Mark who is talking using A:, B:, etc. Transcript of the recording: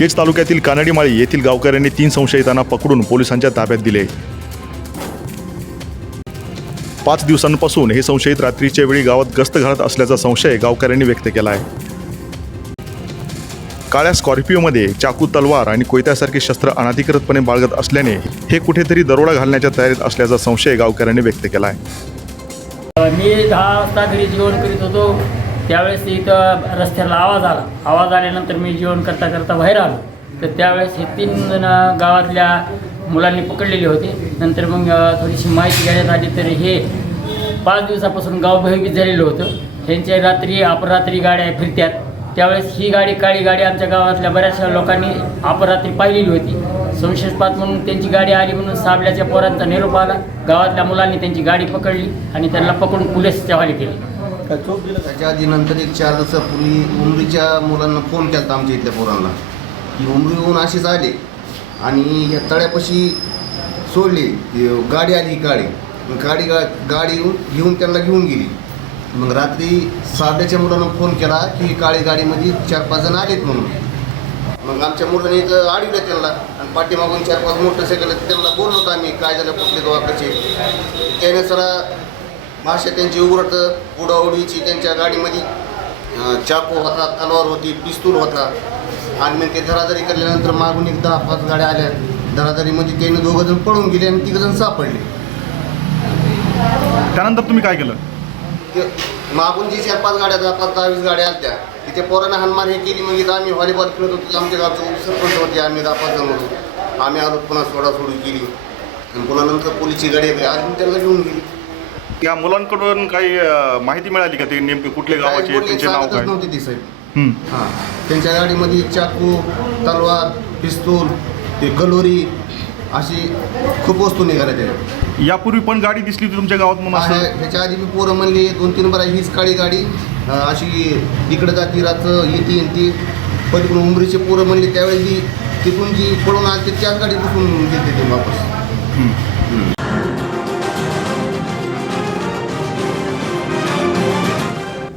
A: केज तालुक्यातील कानडीमाळी येथील गावकऱ्यांनी तीन संशयितांना पकडून पोलिसांच्या ताब्यात दिले. पाच दिवसांपासून हे संशयित रात्रीच्या वेळी गावात गस्त घालत असल्याचा संशय गावकऱ्यांनी व्यक्त केला आहे काळ्या स्कॉर्पिओमध्ये चाकू तलवार आणि कोयत्यासारखे शस्त्र अनाधिकृतपणे बाळगत असल्याने हे कुठेतरी दरोडा घालण्याच्या तयारीत असल्याचा संशय गावकऱ्यांनी व्यक्त केला आहे
B: मी दहा वाजता घरी जेवण करीत होतो. त्यावेळेस इथं रस्त्याला आवाज आला. आवाज आल्यानंतर मी जेवण करता करता बाहेर आलो. तर त्यावेळेस हे तीन जण गावातल्या मुलांनी पकडलेले होते. नंतर मग थोडीशी माहिती घेण्यात आली तर हे पाच दिवसापासून गाव भयभीत झालेलं होतं. त्यांच्या रात्री अपरात्री गाड्या फिरत्यात. त्यावेळेस ही गाडी काळी गाडी आमच्या गावातल्या बऱ्याचशा लोकांनी अपरात्री पाहिलेली होती. संशेषपात म्हणून त्यांची गाडी आली म्हणून साबल्याच्या पोरांचा निरोप आला. गावातल्या मुलांनी त्यांची गाडी पकडली आणि त्यांना पकडून पोलीसच्या हवाली केली.
C: त्याच्या आधी नंतर एक चार दिवसापूर्वी उमरीच्या मुलांना फोन केला आमच्या इथल्या पोरांना. की उमरीहून अशीच आले आणि या तळ्यापाशी सोडली. गाडी आली ही गाडी. गाडी गा गाडी येऊन घेऊन त्यांना घेऊन गेली. मग रात्री साध्याच्या मुलांना फोन केला की ही काळी गाडीमध्ये म्हणजे चार पाच जण आलेत म्हणून. मग आमच्या मुलांनी इथं अडवलं त्यांना. आणि पाठीमागून चार पाच मोटरसायकल त्यांना बोललो होतो आम्ही काय झालं कुठले गावाकडचे त्याने सरा भाषा त्यांची उघडत उडाउडीची त्यांच्या गाडीमध्ये चाकू होता तलवार होती पिस्तूल होता. आणि मग ते धराधरी केल्यानंतर मागून एक दहा पाच गाड्या आल्या. धराधरीमध्ये त्याने दोघं जण पळून गेले आणि तिघं जण सापडले.
A: त्यानंतर तुम्ही काय केलं?
C: ते मागून जी चार पाच गाड्या दहा पाच दहावीस गाड्या आल्या तिथे पोरांना हानमार हे केली. मग इथं आम्ही व्हॉलीबॉल खेळत होतो. आमच्या गावचे सरपंच होते. आम्ही दहा पाच जण होतो. आम्ही आलो पुन्हा सोडासोडी केली. आणि पुन्हा नंतर पोलीसची गाडी आली. आणि त्यांना घेऊन गेली.
A: या मुलांकडून काही अ, माहिती मिळाली का? ते नेमके कुठले गावाचे त्यांचे नाव काय?
C: नव्हते ती साहेब.
A: हां.
C: त्यांच्या गाडीमध्ये चाकू तलवार पिस्तूल ते गलोरी अशी खूप वस्तू निघाल्या त्याच्यात.
A: यापूर्वी पण गाडी दिसली होती तुमच्या गावात म्हणून
C: आहे. ह्याच्या आधी मी पोरं म्हणली दोन तीन बरं हीच काळी गाडी. अं, अशी इकडं जाती रात्र येते येते पलीकडून उमरीचे पोरं म्हणले त्यावेळी ती तिथून जी पळून आली त्याच गाडी बसून गेली ते वापस.